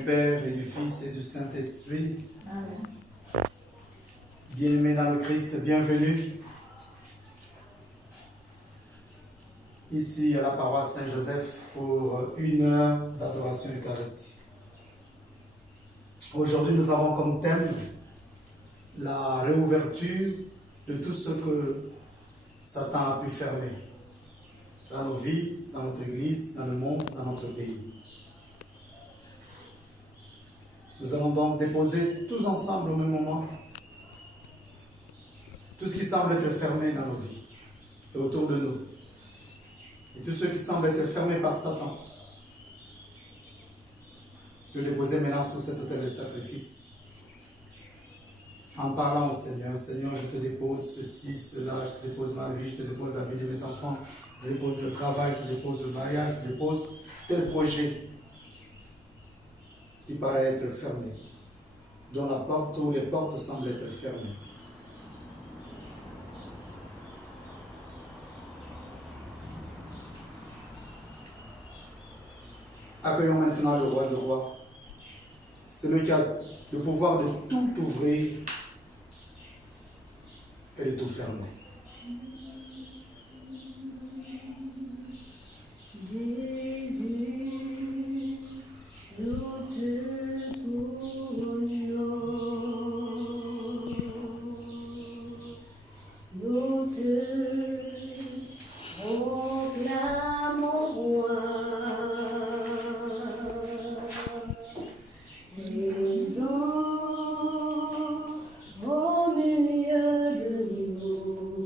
du Père et du Fils et du Saint-Esprit. Amen. Bien-aimés dans le Christ, bienvenue ici à la paroisse Saint-Joseph pour une heure d'adoration eucharistique. Aujourd'hui, nous avons comme thème la réouverture de tout ce que Satan a pu fermer dans nos vies, dans notre Église, dans le monde, dans notre pays. Nous allons donc déposer tous ensemble au même moment tout ce qui semble être fermé dans nos vies et autour de nous. Et tout ce qui semble être fermé par Satan. Le déposer maintenant sous cet autel de sacrifice. En parlant au Seigneur, Seigneur, je te dépose ceci, cela, je te dépose ma vie, je te dépose la vie de mes enfants, je te dépose le travail, je te dépose le mariage, je te dépose tel projet qui paraît être fermé, dont la porte ou les portes semblent être fermées. Accueillons maintenant le roi de rois, celui qui a le pouvoir de tout ouvrir et de tout fermer. Jésus, nous te couronnons, nous te proclamons roi. Présent au milieu de nous.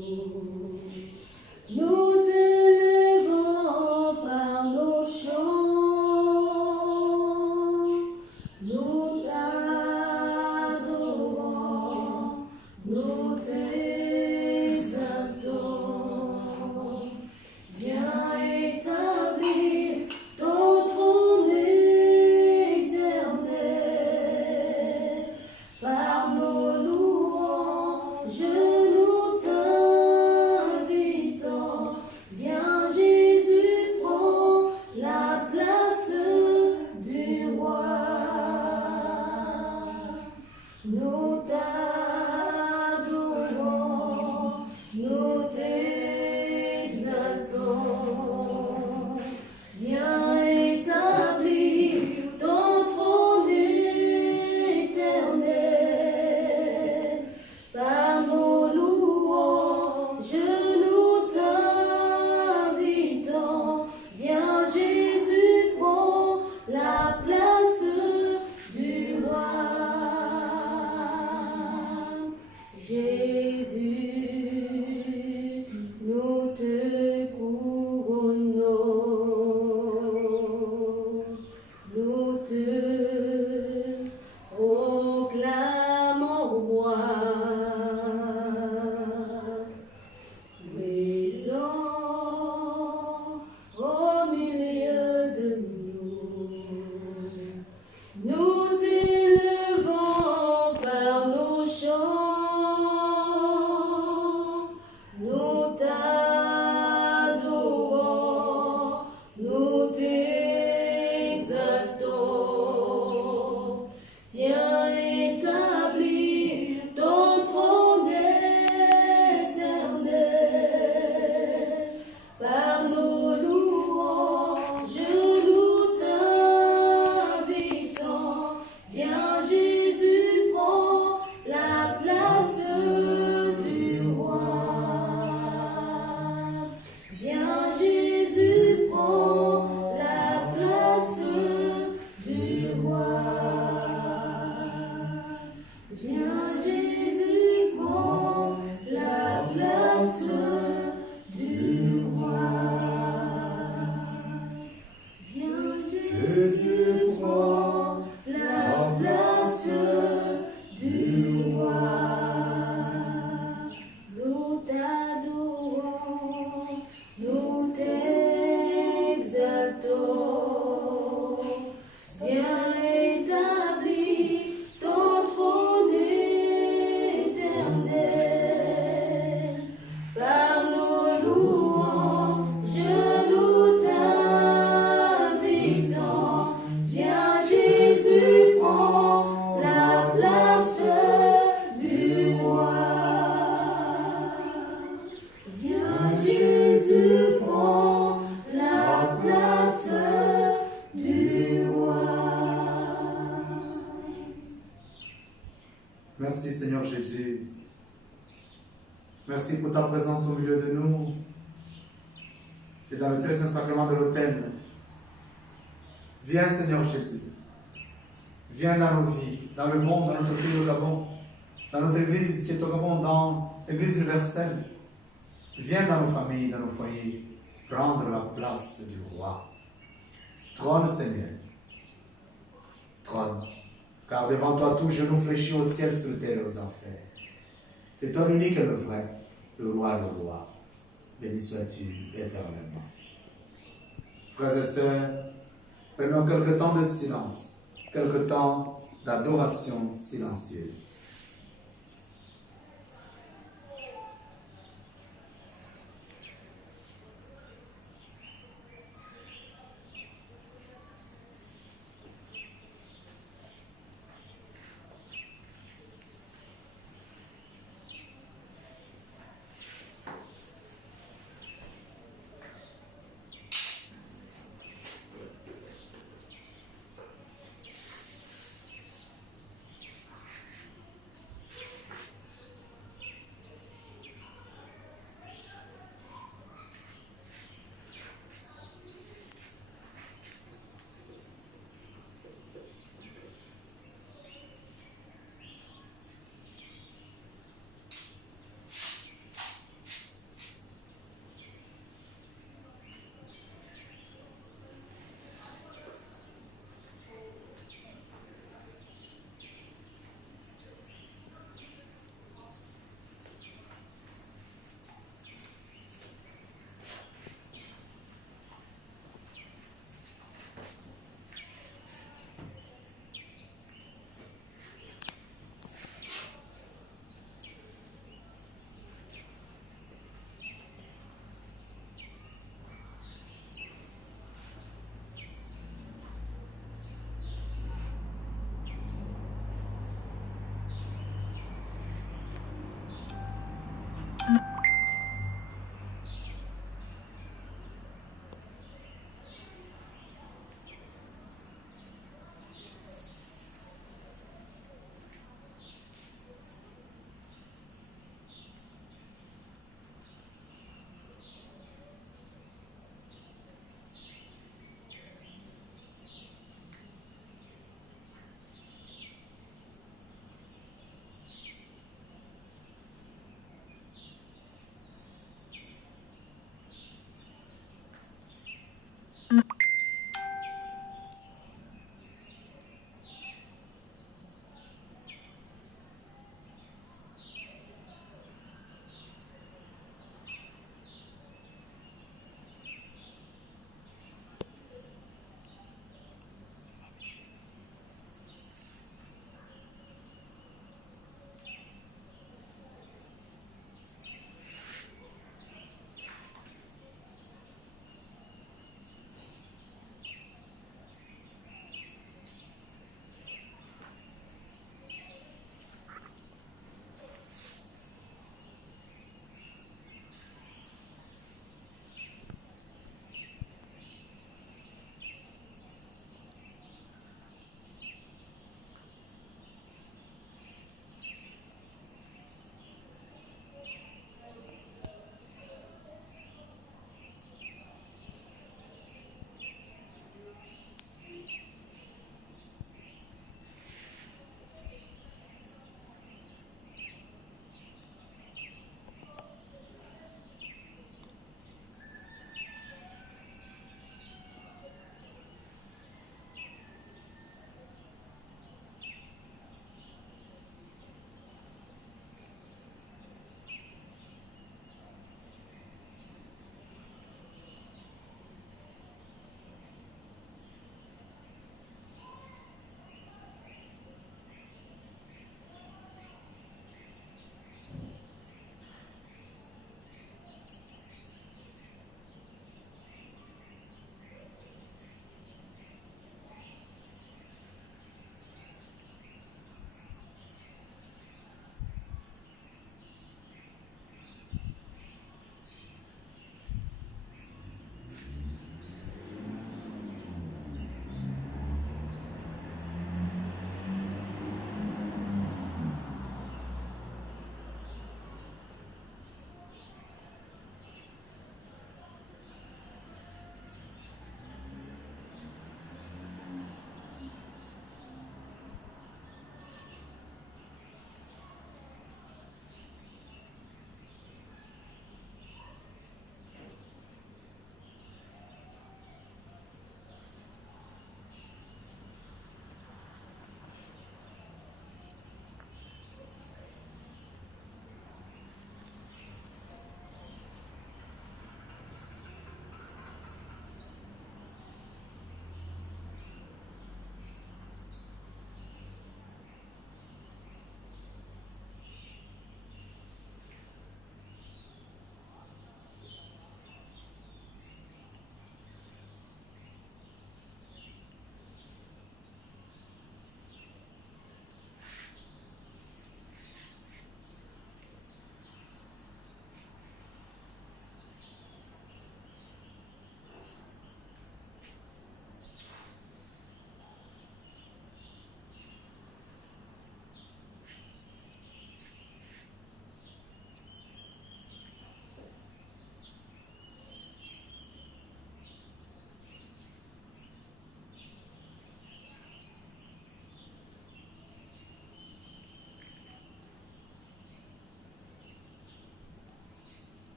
Seigneur Jésus. Merci pour ta présence au milieu de nous et dans le très saint sacrement de l'autel. Viens, Seigneur Jésus. Viens dans nos vies, dans le monde, dans notre pays au Gabon, dans notre église qui est au Gabon, dans l'église universelle. Viens dans nos familles, dans nos foyers, prendre la place du roi. Trône, Seigneur. Trône. Car devant toi, tout genou fléchit au ciel, sur le terre et aux enfers. C'est toi l'unique et le vrai, le roi, le roi. Béni sois-tu éternellement. Frères et sœurs, prenons quelque temps de silence, quelque temps d'adoration silencieuse.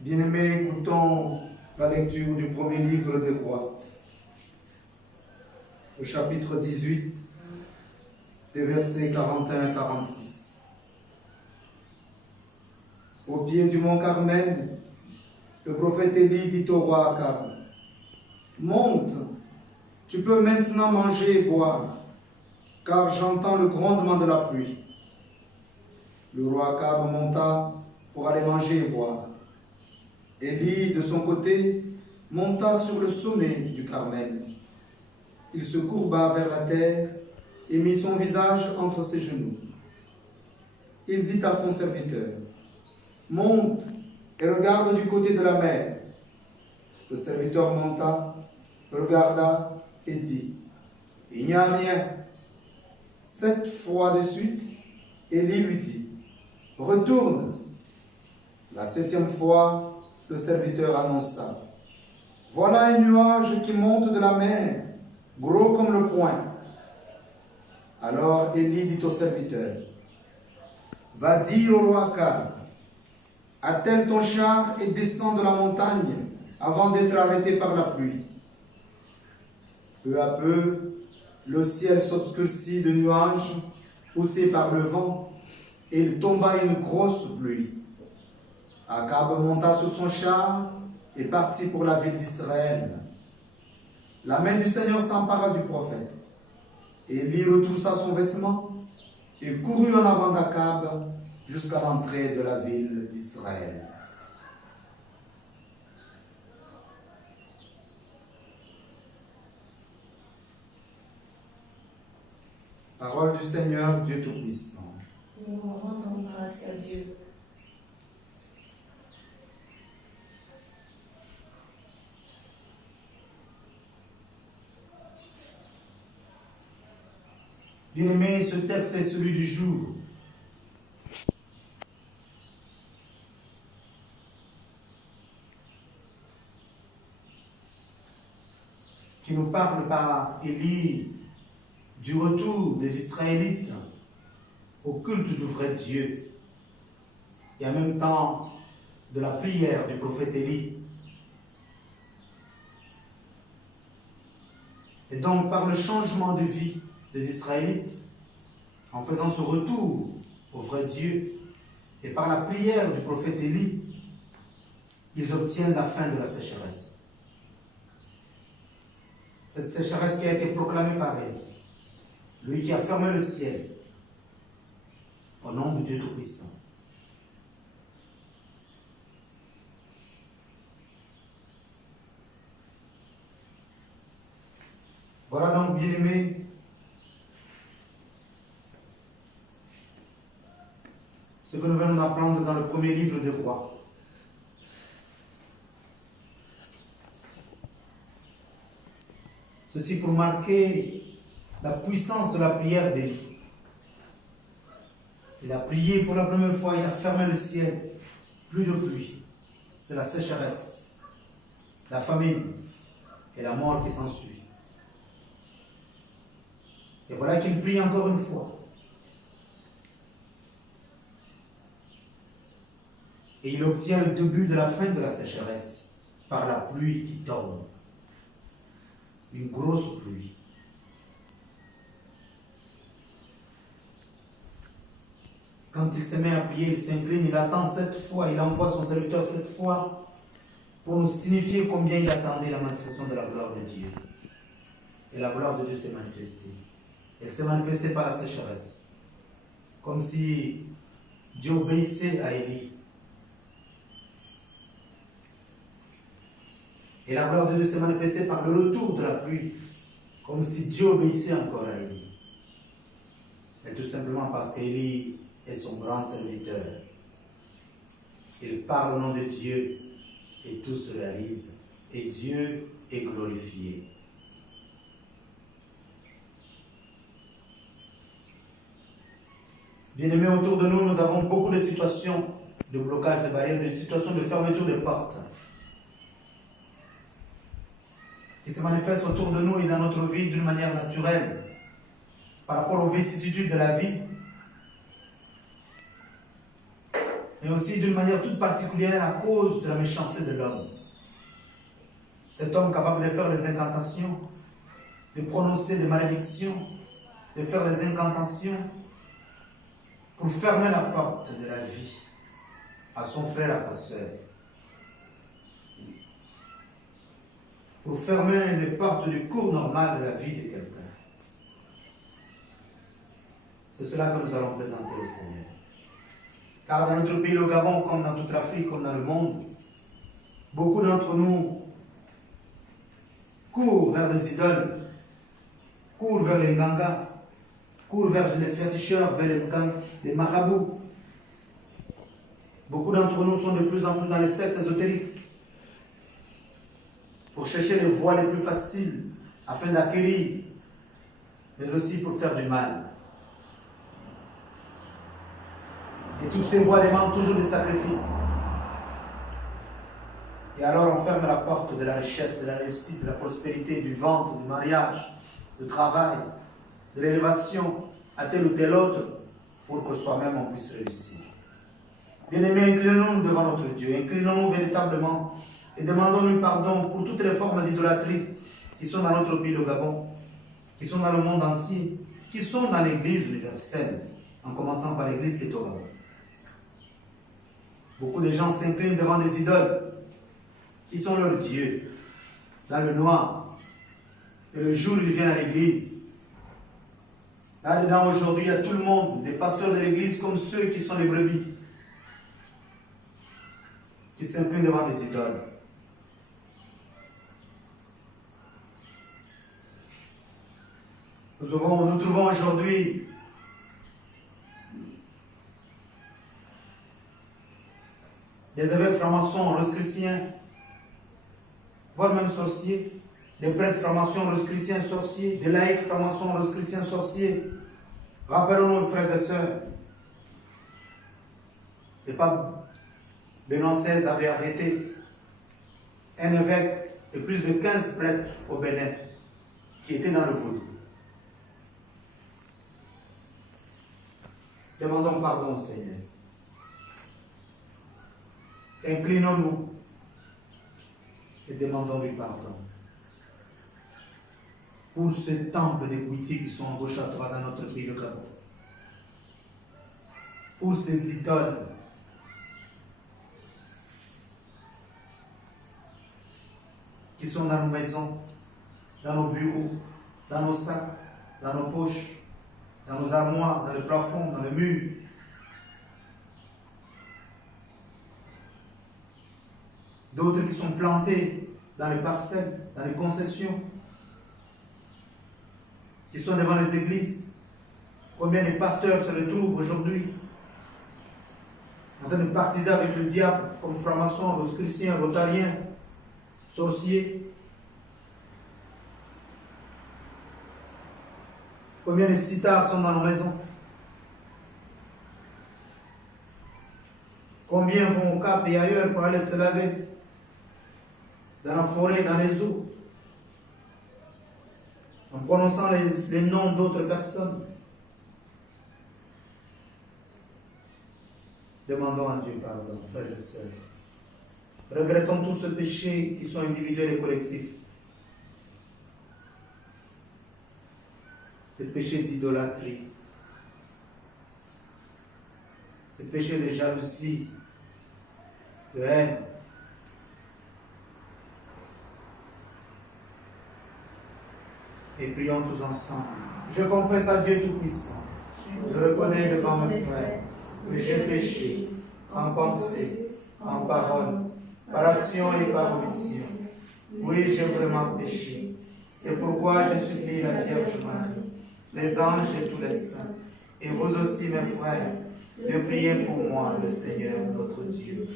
Bien-aimés, écoutons la lecture du premier livre des rois, au chapitre 18, des versets 41 à 46. Au pied du mont Carmel, le prophète Élie dit au roi Akab, « Monte, tu peux maintenant manger et boire, car j'entends le grondement de la pluie. » Le roi Akab monta pour aller manger et boire. Élie, de son côté, monta sur le sommet du Carmel. Il se courba vers la terre et mit son visage entre ses genoux. Il dit à son serviteur, « Monte et regarde du côté de la mer. » Le serviteur monta, regarda et dit, « Il n'y a rien. » 7 fois de suite, Élie lui dit, « Retourne. » La 7e fois, le serviteur annonça, « Voilà un nuage qui monte de la mer, gros comme le poing. » Alors Élie dit au serviteur, « Va dire au roi Akab, attelle ton char et descends de la montagne avant d'être arrêté par la pluie. » Peu à peu, le ciel s'obscurcit de nuages poussés par le vent et il tomba une grosse pluie. Akab monta sur son char et partit pour la ville d'Israël. La main du Seigneur s'empara du prophète. Élie retroussa son vêtement et courut en avant d'Akab jusqu'à l'entrée de la ville d'Israël. Parole du Seigneur, Dieu Tout-Puissant. Nous rendons grâce à Dieu. Bien-aimés, ce texte est celui du jour. Qui nous parle par Élie du retour des Israélites au culte du vrai Dieu et en même temps de la prière du prophète Élie. Et donc par le changement de vie des Israélites, en faisant ce retour au vrai Dieu et par la prière du prophète Élie, ils obtiennent la fin de la sécheresse. Cette sécheresse qui a été proclamée par Élie, lui qui a fermé le ciel, au nom de Dieu Tout-Puissant. Voilà donc, bien-aimés, ce que nous venons d'apprendre dans le premier livre des rois. Ceci pour marquer la puissance de la prière d'Élie. Il a prié pour la première fois, il a fermé le ciel, plus de pluie. C'est la sécheresse, la famine et la mort qui s'ensuit. Et voilà qu'il prie encore une fois. Et il obtient le début de la fin de la sécheresse par la pluie qui tombe. Une grosse pluie. Quand il se met à prier, il s'incline, il attend 7 fois, il envoie son serviteur 7 fois pour nous signifier combien il attendait la manifestation de la gloire de Dieu. Et la gloire de Dieu s'est manifestée. Elle s'est manifestée par la sécheresse. Comme si Dieu obéissait à Élie. Et la gloire de Dieu s'est manifestée par le retour de la pluie, comme si Dieu obéissait encore à Élie. Et tout simplement parce qu'Élie est son grand serviteur. Il parle au nom de Dieu et tout se réalise. Et Dieu est glorifié. Bien-aimés, autour de nous, nous avons beaucoup de situations de blocage de barrières, de situations de fermeture de portes qui se manifestent autour de nous et dans notre vie d'une manière naturelle par rapport aux vicissitudes de la vie. mais aussi d'une manière toute particulière à cause de la méchanceté de l'homme. Cet homme capable de faire des incantations, de prononcer des malédictions, de faire des incantations pour fermer la porte de la vie à son frère, à sa sœur. Pour fermer les portes du cours normal de la vie de quelqu'un. C'est cela que nous allons présenter au Seigneur. Car dans notre pays, le Gabon, comme dans toute l'Afrique, comme dans le monde, beaucoup d'entre nous courent vers les idoles, courent vers les gangas, courent vers les féticheurs, vers les marabouts. Beaucoup d'entre nous sont de plus en plus dans les sectes ésotériques pour chercher les voies les plus faciles afin d'acquérir, mais aussi pour faire du mal. Et toutes ces voies demandent toujours des sacrifices. Et alors on ferme la porte de la richesse, de la réussite, de la prospérité, du ventre, du mariage, du travail, de l'élévation à tel ou tel autre pour que soi-même on puisse réussir. Bien-aimés, inclinons-nous devant notre Dieu, inclinons-nous véritablement et demandons-lui pardon pour toutes les formes d'idolâtrie qui sont dans notre pays, le Gabon, qui sont dans le monde entier, qui sont dans l'Église universelle, en commençant par l'Église qui est au Gabon. Beaucoup de gens s'inclinent devant des idoles qui sont leurs dieux, dans le noir. Et le jour où ils viennent à l'église, là-dedans aujourd'hui, il y a tout le monde, les pasteurs de l'église comme ceux qui sont les brebis, qui s'inclinent devant des idoles. Nous trouvons aujourd'hui des évêques francs-maçons, rose-chrétiens, voire même sorciers, des prêtres francs-maçons, rose-chrétiens, sorciers, des laïcs francs-maçons, rose-chrétiens, sorciers. Rappelons-nous, frères et sœurs, le pape Benoît XVI avait arrêté un évêque et plus de 15 prêtres au Bénin qui étaient dans le vaudou. Demandons pardon au Seigneur. Inclinons-nous et demandons-lui pardon. Pour ces temples de boutiques qui sont en gauche à droite dans notre pays, le Gabon. Pour ces idoles qui sont dans nos maisons, dans nos bureaux, dans nos sacs, dans nos poches, dans nos armoires, dans le plafond, dans le mur. D'autres qui sont plantés dans les parcelles, dans les concessions, qui sont devant les églises. Combien de pasteurs se retrouvent aujourd'hui en train de partiser avec le diable, comme francs-maçons, rose-chrétiens, rotariens, sorciers. Combien de citards sont dans nos maisons? Combien vont au Cap et ailleurs pour aller se laver? Dans la forêt, dans les eaux, en prononçant les noms d'autres personnes. Demandons à Dieu pardon, frères et sœurs. Regrettons tous ces péchés qui sont individuels et collectifs. Ces péchés d'idolâtrie, ces péchés de jalousie, de haine. Et prions tous ensemble. Je confesse à Dieu Tout-Puissant. Je reconnais devant mes frères que j'ai péché en pensée, en parole, par action et par omission. Oui, j'ai vraiment péché. C'est pourquoi je supplie la Vierge Marie, les anges et tous les saints, et vous aussi, mes frères, de prier pour moi, le Seigneur, notre Dieu.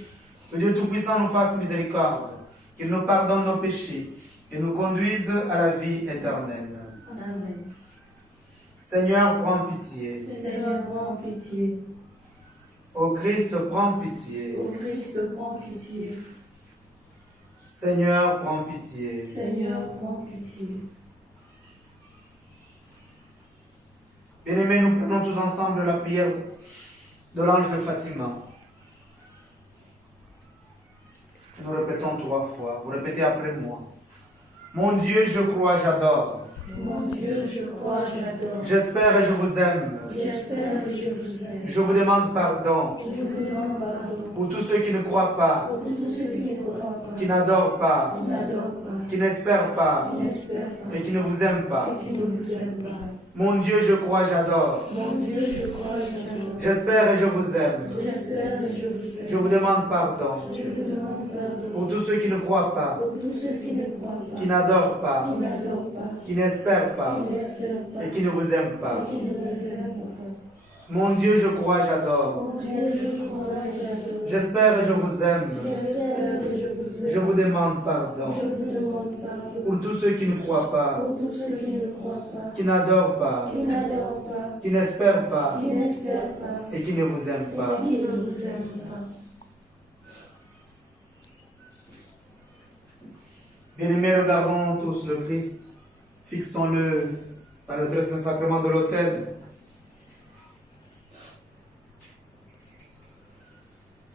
Que Dieu Tout-Puissant nous fasse miséricorde, qu'il nous pardonne nos péchés et nous conduise à la vie éternelle. Amen. Seigneur, prends pitié. Seigneur, prends pitié. Ô Christ, prends pitié. Ô Christ, prends pitié. Seigneur, prends pitié. Seigneur, prends pitié. Bien-aimés, nous prenons tous ensemble la prière de l'ange de Fatima. Nous répétons 3 fois. Vous répétez après moi. Mon Dieu, je crois, j'adore. Mon Dieu, je crois, j'adore. J'espère et je vous aime. J'espère et je vous aime. Je vous demande pardon Je vous demande pardon pour tous ceux qui ne croient pas, pour tous ceux qui ne croient pas, qui n'adorent pas, qui n'adorent pas, qui n'espèrent pas qui n'espèrent pas, et qui ne vous aiment pas. et qui ne vous aiment pas. Mon Dieu, je crois, j'adore. Mon Dieu, je crois, j'adore. J'espère et je vous aime. J'espère et je vous aime. Je vous demande pardon Je vous demande pardon pour tous ceux qui ne croient pas, pour tous ceux qui ne croient pas, qui n'adorent pas, qui n'adorent pas, qui n'espèrent pas qui n'espèrent pas, et qui ne vous aiment pas. et qui ne vous aiment pas. Mon Dieu, je crois, j'adore. Mon Dieu, je crois, j'adore. J'espère et je vous aime. J'espère et je vous aime. Je vous demande pardon Je vous demande pardon pour tous ceux qui ne croient pas, pour tous ceux qui ne croient pas, qui n'adorent pas, qui n'adorent pas, qui n'espèrent pas qui n'espèrent pas, et qui ne vous aiment pas. et qui ne vous aiment pas. Bien-aimés, regardons tous le Christ. Fixons-le dans le très saint sacrement de l'autel.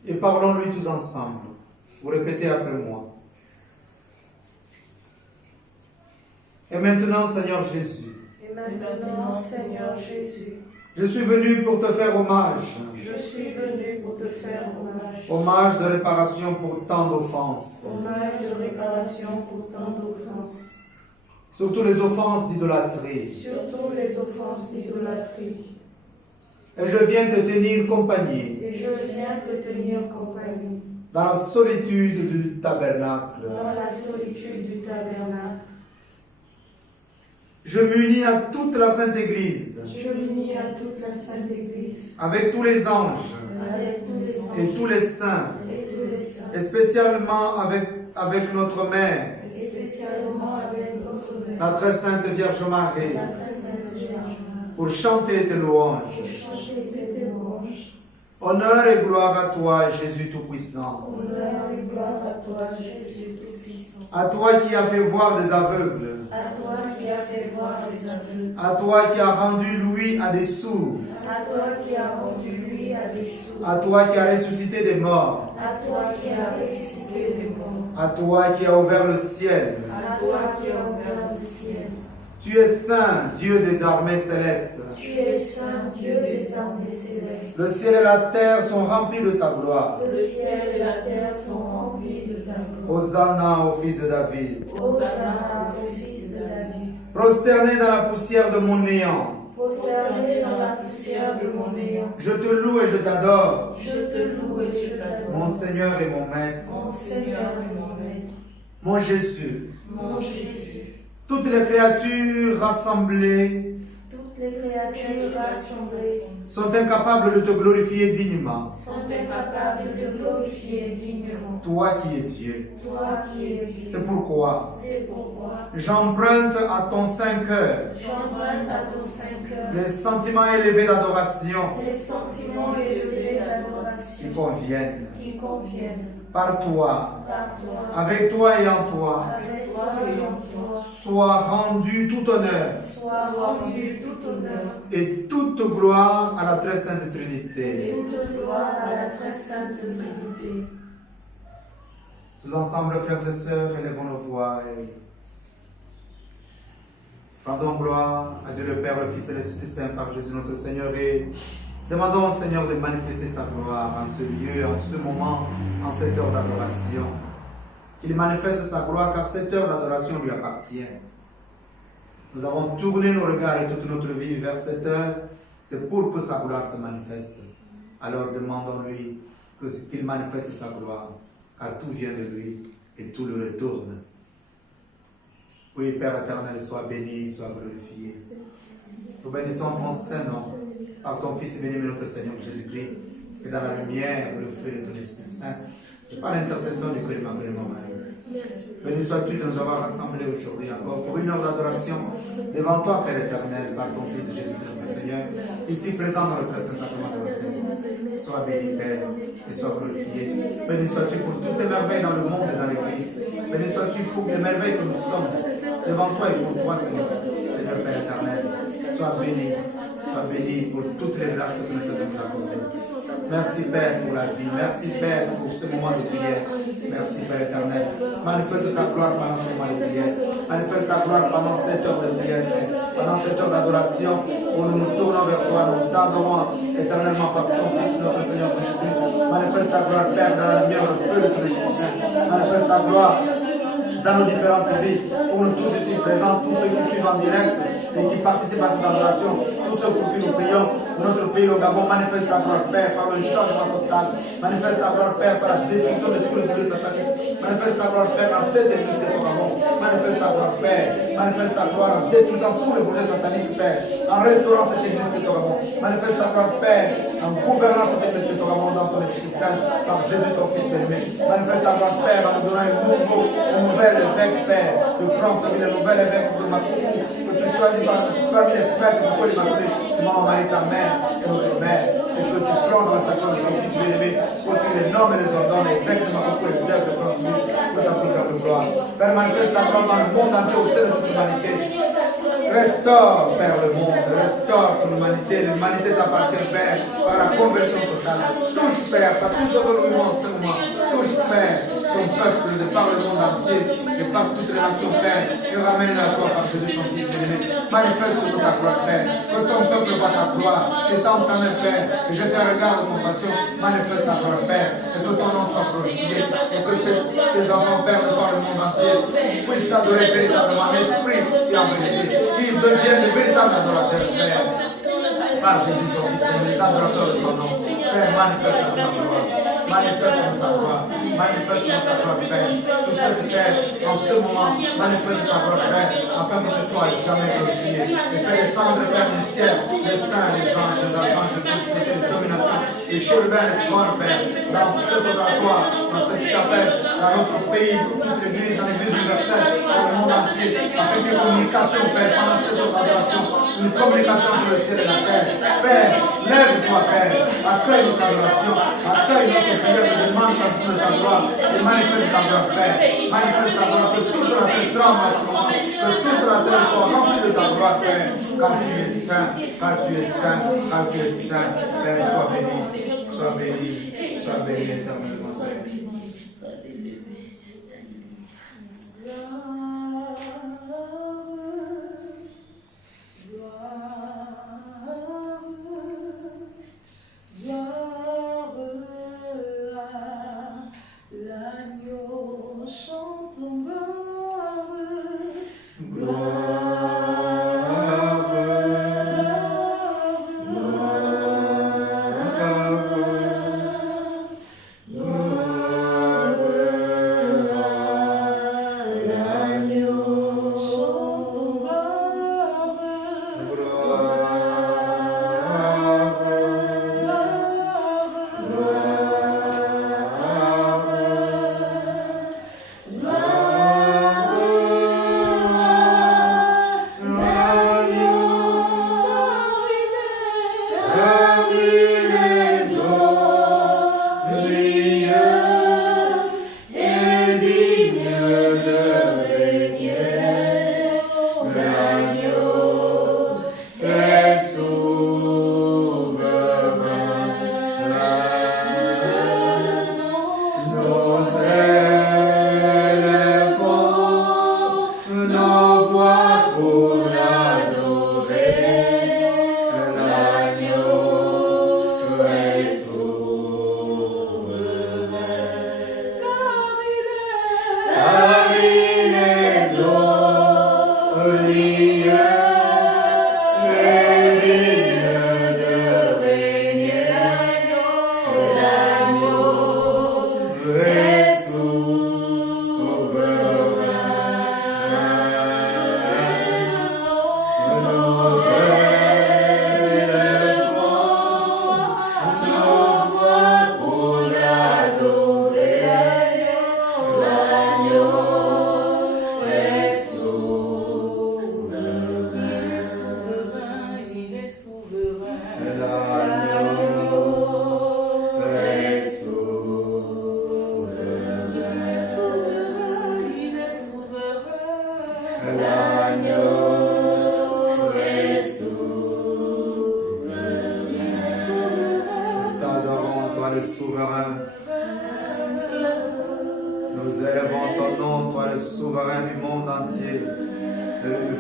Et parlons-lui tous ensemble. Vous répétez après moi. Et maintenant, Seigneur Jésus, Et maintenant, Seigneur Jésus, je suis venu pour te faire hommage. je suis venu pour te faire hommage. Hommage de réparation pour tant d'offenses. Hommage de réparation pour tant d'offenses. Surtout les offenses d'idolâtrie. Surtout les offenses d'idolâtrie. Et je viens te tenir compagnie Et je viens te tenir compagnie dans la solitude du tabernacle. dans la solitude du tabernacle. Je m'unis à toute la Sainte Église, Je l'unis à toute la Sainte Église, avec tous les anges avec tous les et anges tous les saints, et tous les saints, et spécialement avec notre Mère, et spécialement avec notre Mère, la très Sainte Vierge Marie, la très Sainte Vierge, pour chanter tes louanges. pour chanter tes louanges. Honneur et gloire à toi, Jésus Tout-Puissant. Honneur et gloire à toi, Jésus Tout-Puissant. À toi qui as fait voir des aveugles. À toi qui as fait voir les aveugles. À toi qui as rendu l'ouïe à des sourds. À toi qui as rendu lui à des sourds. À toi qui as ressuscité des morts. À toi qui as ressuscité des morts. À toi qui as ouvert le ciel. À toi qui as ouvert le ciel. Tu es saint, Dieu des armées célestes. Tu es saint, Dieu des armées célestes. Le ciel et la terre sont remplis de ta gloire. Le ciel et la terre sont remplis de ta gloire. Hosanna au fils de David. Hosanna au fils de David. Prosterné dans la poussière de mon néant, Prosterné dans la poussière de mon néant. je te loue et je t'adore, Je te loue et je t'adore. mon Seigneur et mon Maître, Mon Seigneur et mon Maître. mon Jésus. Mon Jésus. Toutes les créatures rassemblées Toutes les créatures rassemblées sont incapables de te glorifier dignement. sont incapables de glorifier dignement. Toi qui es Dieu. Toi qui es Dieu. C'est pourquoi C'est pourquoi j'emprunte à ton saint cœur j'emprunte à ton saint cœur les sentiments élevés d'adoration les sentiments élevés qui d'adoration conviennent. qui conviennent Par toi, par toi, avec toi et en toi, avec toi et en toi. soit rendu tout honneur Sois rendu tout honneur et toute gloire à la très sainte et Trinité. toute gloire à la très sainte Trinité. Tous ensemble, frères et sœurs, élevons nos voix et rendons gloire à Dieu le Père, le Fils et l'Esprit Saint par Jésus notre Seigneur et demandons au Seigneur de manifester sa gloire en ce lieu, en ce moment, en cette heure d'adoration. Qu'il manifeste sa gloire car cette heure d'adoration lui appartient. Nous avons tourné nos regards et toute notre vie vers cette heure, c'est pour que sa gloire se manifeste. Alors demandons-lui qu'il manifeste sa gloire, car tout vient de lui et tout le retourne. Oui, Père éternel, sois béni, sois glorifié. Nous bénissons ton Saint-Nom par ton Fils béni, notre Seigneur Jésus-Christ, et dans la lumière, le feu de ton Esprit Saint, et par l'intercession du Christ Marie. Béni sois-tu de nous avoir rassemblés aujourd'hui encore pour une heure d'adoration devant toi, Père éternel, par ton Fils Jésus-Christ, notre Seigneur, ici présent dans le très saint sacrement de l'autel. Sois béni, Père, et sois glorifié. Béni sois-tu pour toutes les merveilles dans le monde et dans l'Église. Béni sois-tu pour les merveilles que nous sommes devant toi et pour toi, Seigneur, Seigneur Père éternel. Sois béni, Sois béni pour toutes les grâces que tu nous as accordées. Merci Père pour la vie. Merci Père pour ce moment de prière. Merci Père éternel. Manifeste ta gloire pendant ce moment de prière. Manifeste ta gloire pendant cette heure de prière. Pendant cette heure d'adoration où nous nous tournons vers toi. Nous t'adorons éternellement par ton Fils, notre Seigneur Jésus-Christ. Manifeste ta gloire Père dans la lumière, le feu de ton Esprit Saint. Manifeste ta gloire dans nos différentes vies, pour nous tous ici présents, tous ceux qui suivent en direct et qui participent à cette adoration, tous ceux pour qui nous prions, pour notre pays, le Gabon, manifeste ta gloire, Père, par le changement total, manifeste ta gloire, Père, par la destruction de tous les boulots sataniques, manifeste ta gloire, Père, dans cette église de Gabon, manifeste ta gloire, Père, manifeste ta gloire en détruisant tous les boulots sataniques, Père, en restaurant cette église de Gabon, manifeste ta gloire, Père, en gouvernant cette église de Gabon dans ton Esprit Saint, par Jésus ton Fils bien-aimé, manifeste ta gloire, Père, en nous donnant un nouvel évêque, Père, de France, le nouvel évêque de Makourou, que tu choisis parmi les prêtres de Paul Immaculé, tu m'as envoyé ta mère et notre mère, et que tu plonges dans le sacre de ton Fils bien-aimé, pour qu'il les nomme et les ordonne, évêque de Makourou et évêque de France, pour ta plus grande gloire. Père, manifeste ta gloire dans le monde entier, au sein de toute l'humanité. Restaure, Père, le monde, restaure ton humanité. L'humanité t'appartient, Père, par la conversion totale. Touche, Père, par tout ce que nous vivons en ce moment. Touche, Père, ton peuple de par le monde entier, et passe toutes les nations, Père, et ramène-le à toi par Jésus, ton Fils bien-aimé. Manifeste ta gloire, Père, que ton peuple voit ta gloire, étends ta main, Père, et je te regarde de compassion, manifeste ta gloire, Père, et que ton nom soit glorifié, et que tes enfants, Père, de par le monde entier, puissent t'adorer véritablement en esprit et en vérité, qu'ils deviennent de véritables adorateurs, Père, par Jésus, ton Fils, les adorateurs de ton nom. Père, manifeste ta gloire, manifeste ta gloire, manifeste ta gloire, Père, sur cette terre, en ce moment, manifeste ta gloire, Père, afin que tu sois jamais glorifié, et fais descendre, Père, du ciel, les saints, les anges, les archanges, toutes les dominations, les chérubins, les trônes, Père, dans cet oratoire, dans cette chapelle, dans notre pays, toute l'église, dans l'église universelle, dans le monde entier, afin que communication, Père, pendant cette adoration, une communication entre le ciel et la terre. Père, lève-toi, Père, accueille notre adoration, accueille notre prière de demande parce que ta gloire, et manifeste ta gloire, Père, manifeste ta gloire, que toute la terre tremble à ce moment, que toute la terre soit remplie de ta gloire, Père, car tu es saint, car tu es saint, car tu es saint, Père, sois béni, éternellement, Père. Gloire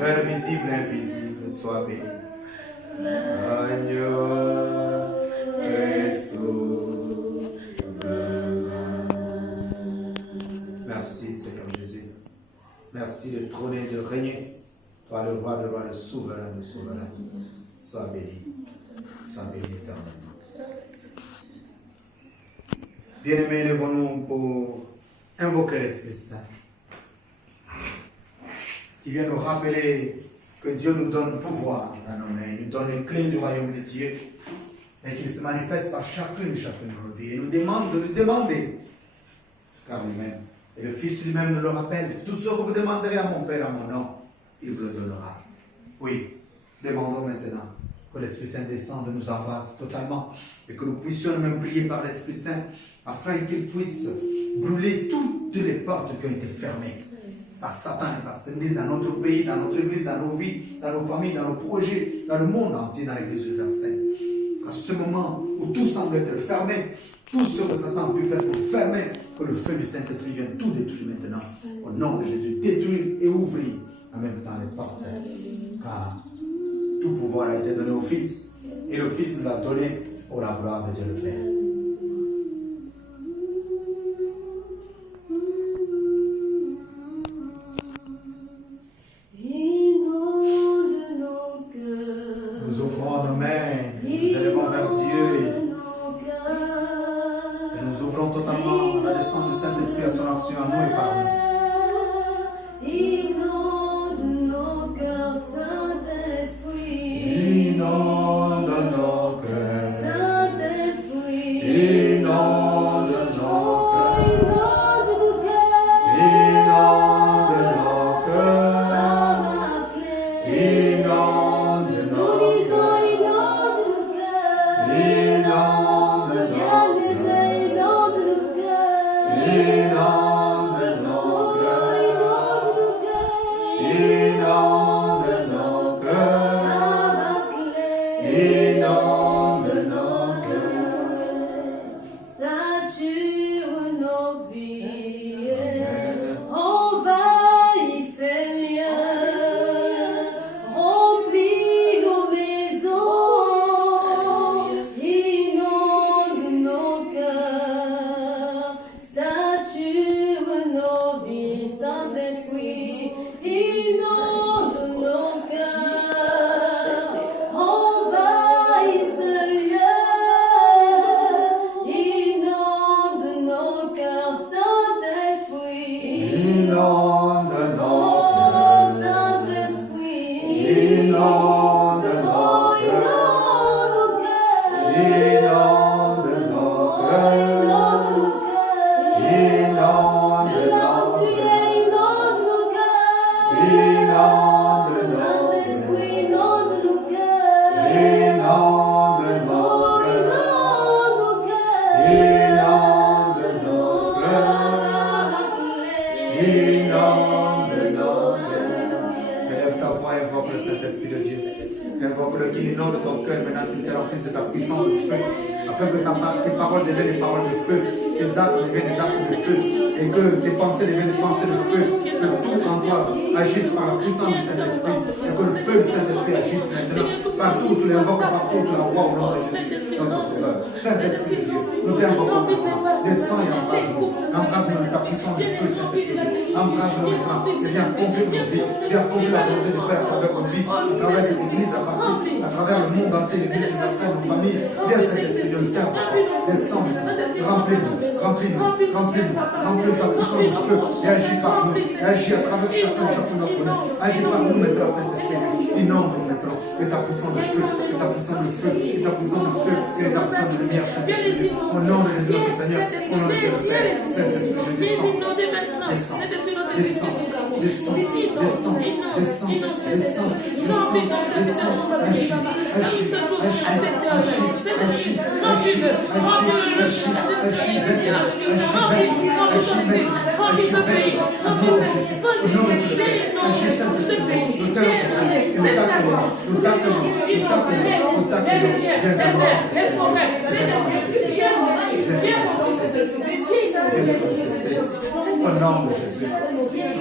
Père visible et invisible, sois béni. Agneau et sauveur. Merci Seigneur Jésus. Merci de trôner, de régner. Toi le roi, le souverain, le souverain. Sois béni. Sois béni éternellement. Bien-aimés, levons-nous pour invoquer l'Esprit Saint, qui vient nous rappeler que Dieu nous donne pouvoir dans nos mains, il nous donne les clés du royaume de Dieu, et qu'il se manifeste par chacune de nos vies, et nous demande de le demander, car lui-même, et le Fils lui-même nous le rappelle, tout ce que vous demanderez à mon Père en mon nom, il vous le donnera. Oui, demandons maintenant que l'Esprit Saint descende, nous embrasse totalement, et que nous puissions nous-mêmes prier par l'Esprit Saint, afin qu'il puisse brûler toutes les portes qui ont été fermées par Satan et par cette église, dans notre pays, dans notre église, dans nos vies, dans nos familles, dans nos projets, dans le monde entier, dans l'église universelle. À ce moment où tout semble être fermé, tout ce que Satan a pu faire pour fermer, que le feu du Saint-Esprit vienne tout détruire maintenant. Au nom de Jésus, détruire et ouvrir en même temps les portes. Car tout pouvoir a été donné au Fils, et le Fils nous l'a donné pour la gloire de Dieu le Père. Remplis ta puissance de feu et agis par nous, et agis à travers chacun d'entre nous, agis par nous maintenant, Saint-Esprit, inonde-nous maintenant, et ta puissance de feu, et ta puissance de feu, et ta puissance de feu, et ta puissance de lumière, Saint-Esprit, au nom de Jésus notre Seigneur, au nom de Dieu le Père, Saint-Esprit, descends, au nom de Jésus,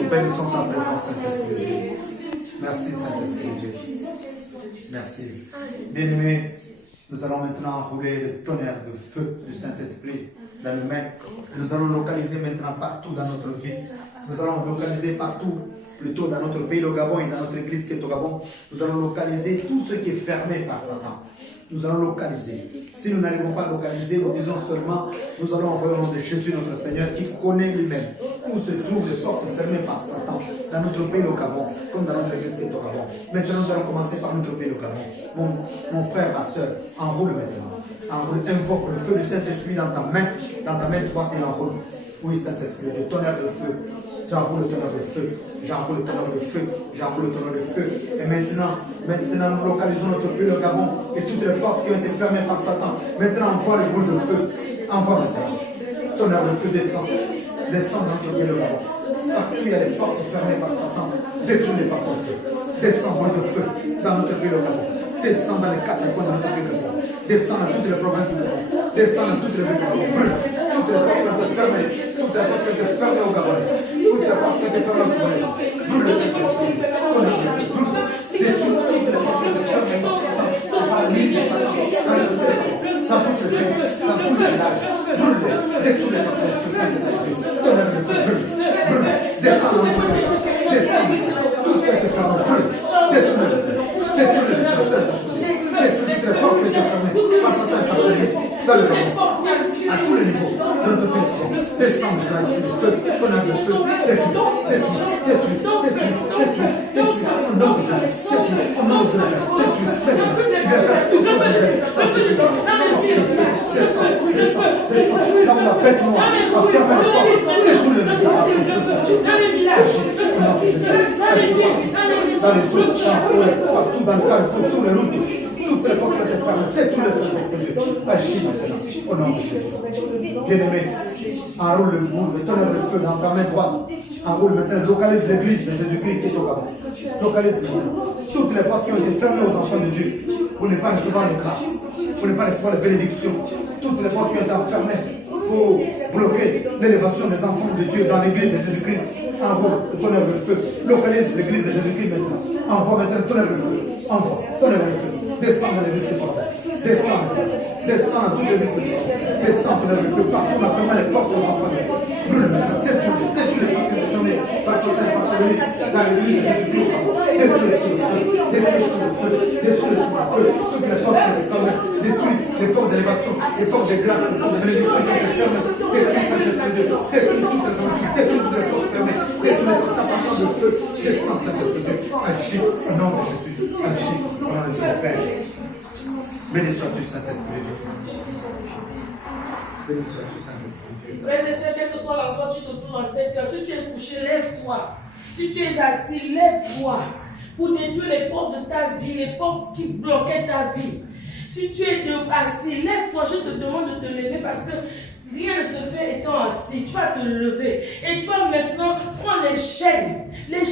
nous bénissons ta présence, Saint-Esprit. Merci Saint-Esprit de Dieu. Merci. Bien-aimés, nous allons maintenant enrouler le tonnerre de feu du Saint-Esprit dans nos mains. Nous allons localiser maintenant partout dans notre vie. Nous allons localiser partout, plutôt dans notre pays, le Gabon, et dans notre église qui est au Gabon. Nous allons localiser tout ce qui est fermé par Satan. Nous allons localiser. Si nous n'arrivons pas à localiser, nous disons seulement, nous allons envoyer au nom de Jésus notre Seigneur qui connaît lui-même où se trouvent les portes fermées par Satan dans notre pays, le Gabon, comme dans notre église qui est au Gabon. Maintenant, nous allons commencer par notre pays, le Gabon. Mon frère, ma soeur, enroule maintenant. Enroule, invoque le feu du Saint-Esprit dans ta main droite et enroule. Oui, Saint-Esprit, le tonnerre de feu. J'enroule le tonnerre de feu. J'enroule le tonnerre de feu. J'enroule le tonnerre de feu. Et maintenant, nous localisons notre pays, le Gabon, et toutes les portes qui ont été fermées par Satan. Maintenant, envoie les boules de feu. Envoie maintenant. Tonnerre de feu descend. Descend dans notre pays, le Gabon. Partout il y a des portes fermées par Satan. Détruis-les par ton feu. Descends, boule de feu, dans notre pays, le Gabon. Descends dans les quatre coins de notre pays, le Gabon. Descends dans toutes les provinces du Gabon. Descends dans toutes les villes du Gabon. Brûle. Toutes les portes sont fermées. Toutes les portes sont fermées au Gabon. Toutes les portes sont fermées au Gabon. Brûle le Saint-Esprit. Tonnerre de feu. Brûle. Détruis toutes les portes sont fermées par Satan. Par l'île de Satan. Dans toutes les villes. Dans tous les villages. Brûle. Détruis les portes de Saint-Esprit. Tonnerre de feu. Brûle. Brûle. Descends dans notre pays. Descends. Tout ce qui a été fermé. Brûle. Détruis le feu. Détruis le feu. Saint-Esprit. Détruis toutes les portes qui sont fermées par Satan et par l'île. Dans le Gabon. À tous les niveaux. Dans notre pays. Descends de grâce et de feu. Tonnerre de feu. Détruis. Au nom de Jésus. Au nom de Jésus. Détruis. Il y a toutes choses de Jésus. Descends. Là où la bête noire a fermé les portes. Détruis le misérable. Au nom de Jésus. Dans les eaux, dans la forêt, partout dans le carrefour, sur les routes. Toutes les portes étaient fermées. Détruis le Saint-Esprit de Dieu. Agis maintenant. Au nom de Jésus. Bien-aimé, enroule le bout, le tonnerre de feu dans ta main droite. Enroule maintenant, localise l'église de Jésus-Christ qui est au Gabon. Localise toutes les portes qui ont été fermées aux enfants de Dieu pour ne pas recevoir les grâces, pour ne pas recevoir les bénédictions. Toutes les portes qui ont été fermées pour bloquer l'élévation des enfants de Dieu dans l'église de Jésus-Christ. Envoie le tonnerre de feu. Localise l'église de Jésus-Christ maintenant. Envoie maintenant le tonnerre de feu. Envoie tonnerre de feu. Descends dans l'église de Jésus. Descends dans toutes les églises. Descends tonnerre de feu. Partout, on a fermé les portes aux enfants de Dieu. Brûle maintenant. Détruis les portes qui sont tournées par Satan et par sa église dans l'église de Jésus-Christ. Détruis l'esprit de feu. Détruis l'esprit de feu. Détruis l'esprit de feu. Toutes les portes qui sont fermées. Détruis les portes d'élévation, les portes de grâce, les portes de bénédiction qui sont fermées. Détruis Saint-Esprit de Dieu. Détruis toutes les portes. Détruis toutes les portes fermées. Détruis les portes d'appartement de feu. Descends Saint-Esprit de Dieu. Agis au nom de Jésus. Agis au nom de Dieu Père. Béni sois-tu Saint-Esprit de Dieu. Béni sois-tu Saint-Esprit de Dieu. Frère et sœurs, quelle que soit la sorte, tu te trouves dans cette heure. Si tu es couché, lève-toi. Si tu es assis, lève-toi. Pour détruire les portes de ta vie, les portes qui bloquaient ta vie. Si tu es assis, lève-toi. Je te demande de te lever parce que rien ne se fait étant assis. Tu vas te lever. Et tu vas maintenant prendre les chaînes du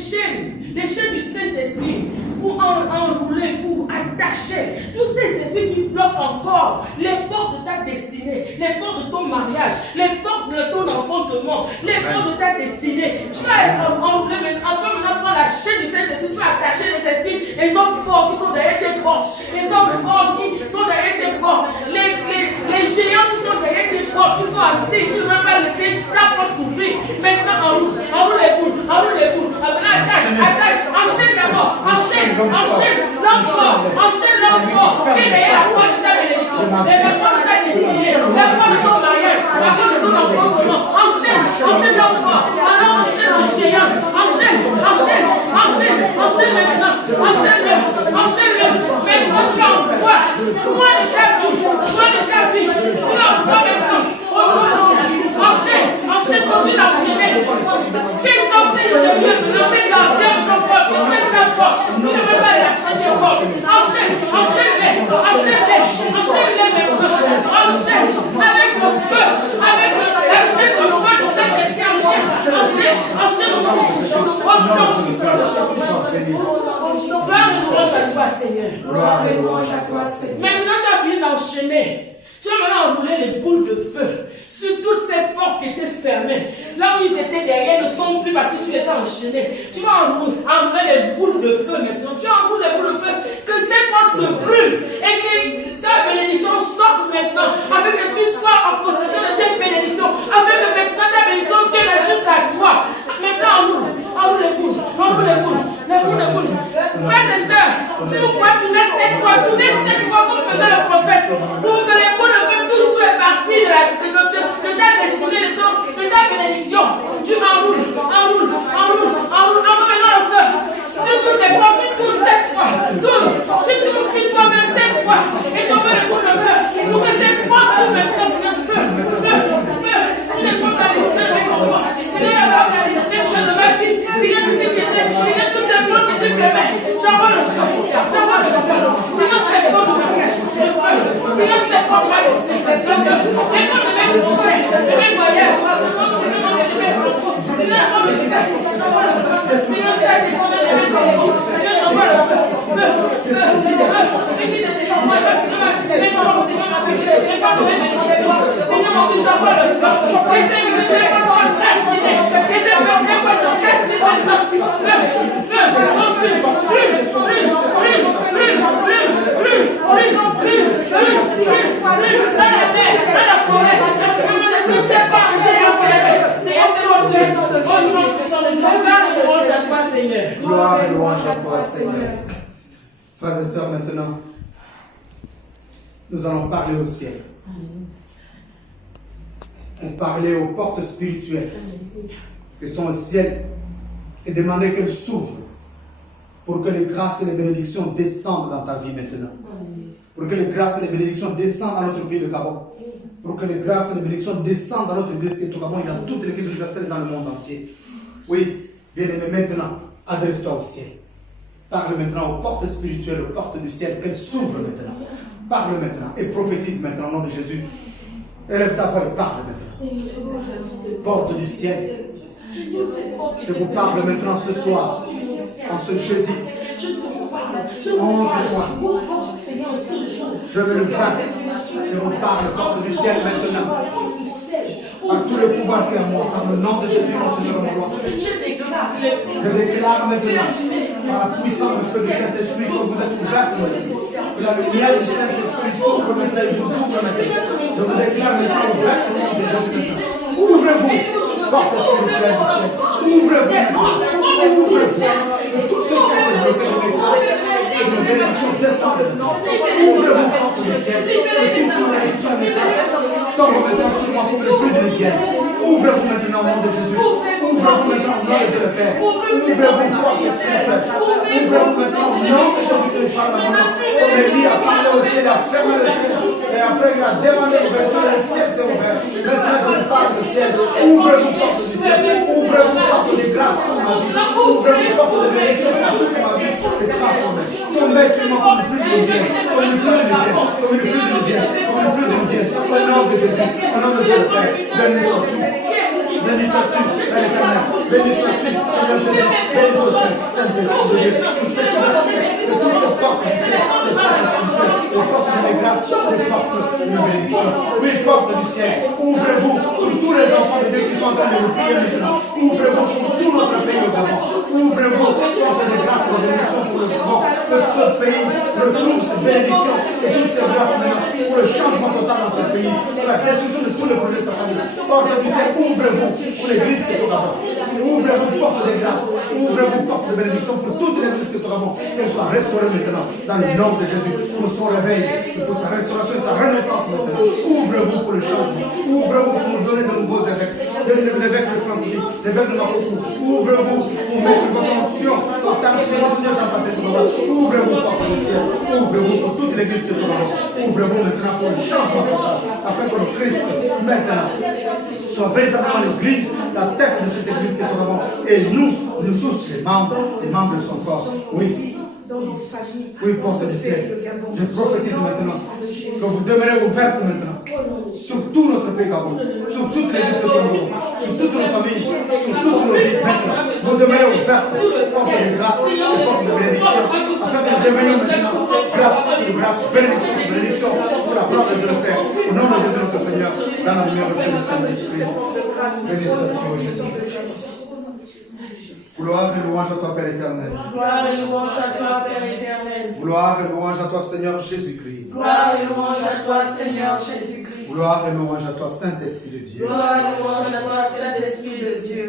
Saint-Esprit pour enrouler, pour attacher tous ces esprits qui bloquent encore les portes de ta destinée, les portes de ton mariage, les portes de ton enfantement, les portes de ta destinée. Tu vas enrouler maintenant, tu vas maintenant prendre la chaîne du Saint-Esprit, tu vas attacher les esprits, les hommes forts qui sont derrière tes portes, les hommes forts qui sont derrière tes portes, les géants qui sont derrière tes portes, qui sont assis, qui ne veulent pas laisser ta porte s'ouvrir. Maintenant, enroule les boules. Attache, enchaîne d'abord, enchaîne l'enfant, qui est derrière la porte de ta bénédiction, la porte de ta destinée, la porte de ton mariage, la porte de ton enfantement, enchaîne l'enfant, alors enchaîne en géant, enchaîne maintenant, enchaîne-le, maintenant tu envoies, toi de ta vie, tu l'envoies maintenant, au nom de Jésus, enchaîne, continue d'enchaîner, ces hommes, ces gardiens de ton porte, ta porte, tu ne veux pas lâcher tes portes, enchaîne-les maintenant, enchaîne, avec le feu, avec la chaîne de feu de Saint-Esprit, enchaîne, gloire et louange à toi, Seigneur. Maintenant, tu as fini d'enchaîner. Tu vas maintenant enrouler les boules de feu sur toutes ces portes qui étaient fermées. Là où ils étaient derrière, ne sont plus parce que tu les as enchaînées. Tu vas enrouler les boules de feu maintenant. Tu nous vois tourner 7 fois comme faisait le prophète. Pour que les bouts de feu touchent toutes les parties de ta destinée, de ta bénédiction. Tu enroules. Envoie maintenant le feu. Sur toutes les portes, tu tournes 7 fois. Tu tournes sur toi-même 7 fois. Et tu envoies le bout de feu. Pour que cette porte s'ouvre maintenant. Si les portes à l'esprit de ton corps. Si les portes à l'esprit de ma vie. Si les toutes les portes qui te ferment. J'envoie le feu. Sinon, c'est bon de me cacher. Sinon, c'est bon de me laisser. Et quand le mec me cherche, le mec voyage. Sinon, avant le visage. Sinon, c'est la décision de mes enfants. Sinon, j'envoie le feu. Gloire et louange à toi, Seigneur. Frères et sœurs, maintenant, nous allons parler au ciel. On parlait aux portes spirituelles qui sont au ciel et demander qu'elles s'ouvrent pour que les grâces et les bénédictions descendent dans ta vie maintenant. Pour que les grâces et les bénédictions descendent dans notre pays de Gabon. Pour que les grâces et les bénédictions descendent dans notre église de Gabon et dans toute l'église universelle dans le monde entier. Oui, bien-aimé, maintenant, adresse-toi au ciel. Parle maintenant aux portes spirituelles, aux portes du ciel, qu'elles s'ouvrent maintenant. Parle maintenant et prophétise maintenant au nom de Jésus. Élève ta voix et parle maintenant. Porte du ciel. Je vous parle maintenant ce soir, en ce jeudi, 11 juin 2020. Je vous parle, porte du ciel maintenant. Par tout le pouvoir qui est en moi, par le nom de Jésus, mon Seigneur, mon roi. Je déclare maintenant, par la puissance du feu du Saint-Esprit, que vous êtes ouverts, que la lumière du Saint-Esprit ouvre maintenant, je vous ouvre maintenant. Je vous déclare maintenant ouvert au nom de Jésus. Ouvrez-vous, porte spirituelle du ciel. Ouvrez-vous, ouvrez-vous. Tout ce qui est bloqué de mes grâces et de mes bénédictions descendent. Ouvrez-vous, porte du ciel. Et toute chose de mes grâces tombe maintenant sur moi pour que le plus de vienne. Ouvrez-vous maintenant au nom de Jésus. Ouvrez-vous maintenant au nom de Dieu le Père. Ouvrez-vous, porte spirituelle. Ouvrez-vous maintenant au nom de Jésus qui parle à mon nom. Comme Élie a parlé au ciel, a fermé le ciel. Et après, il a demandé l'ouverture, le ciel s'est ouvert. Maintenant, je vous parle du ciel. Ouvrez-vous, porte du ciel. Ouvrez-vous, porte de grâce sur ma vie. Ouvrez-vous, porte de bénédiction sur toute ma vie. C'est transformé. Tombez sur moi comme une pluie de lumière. Comme une pluie de lumière. Comme une pluie de lumière. Comme une pluie de lumière. Au nom de Jésus. Au nom de Dieu le Père. Béni sois-tu. Béni sois-tu, Père éternel. Béni sois-tu, Seigneur Jésus. Béni sois-tu, Saint-Esprit de Dieu. Nous cessons de toutes ces portes du ciel. Ces portes spirituelles. Les portes de mes grâces. Les portes de bénédiction. Oui, portes du ciel. Ouvrez-vous pour tous les enfants de Dieu qui sont en train de vous prier maintenant. Ouvrez-vous pour tout notre pays de Gabon. Ouvrez-vous, porte de grâce et de bénédiction pour le Gabon. Que ce pays retrouve ses bénédictions et toutes ses grâces maintenant pour le changement total dans ce pays. Pour la destruction de tous les projets sataniques. Porte du ciel, ouvrez-vous pour l'église qui est au Gabon. Ouvrez-vous, porte de grâce. Ouvrez-vous, porte de bénédiction pour toute l'église qui est au Gabon. Qu'elle soit restaurée maintenant dans le nom de Jésus. Pour son réveil, pour sa restauration et sa renaissance maintenant. Ouvrez-vous pour le changement. Ouvrez-vous pour nous donner de nouveaux évêques. L'évêque de Francis, l'évêque de Makoku. Ouvrez-vous pour mettre votre onction au temps de Seigneur Jean-Baptiste. Ouvrez-vous, porte du ciel. Ouvrez-vous pour toute l'église qui est au Gabon. Ouvrez-vous maintenant pour le changement total. Afin que le Christ, maintenant, soit véritablement l'église, la tête de cette église qui est au Gabon. Et nous tous, les membres de son corps. Oui. Oui, porte du ciel. Je prophétise maintenant que vous demeurez ouvertes maintenant sur tout notre pays Gabon, sur toute l'église de Gabon, sur toutes nos familles, sur toutes nos vies maintenant. Vous demeurez ouvertes, porte de grâce et porte de bénédiction, afin que nous devenions maintenant grâce sur grâce, bénédiction sur bénédiction, pour la gloire de Dieu le Père. Au nom de Dieu notre Seigneur, dans la lumière de Dieu Saint-Esprit. Béni sois-tu, Jésus. Gloire et louange à toi, Père éternel. Gloire et louange à toi, Père éternel. Gloire et louange à toi, Seigneur Jésus-Christ. Gloire et louange à toi, Seigneur Jésus-Christ. Gloire et louange à toi, Saint-Esprit de Dieu. Gloire et louange à toi, Saint-Esprit de Dieu.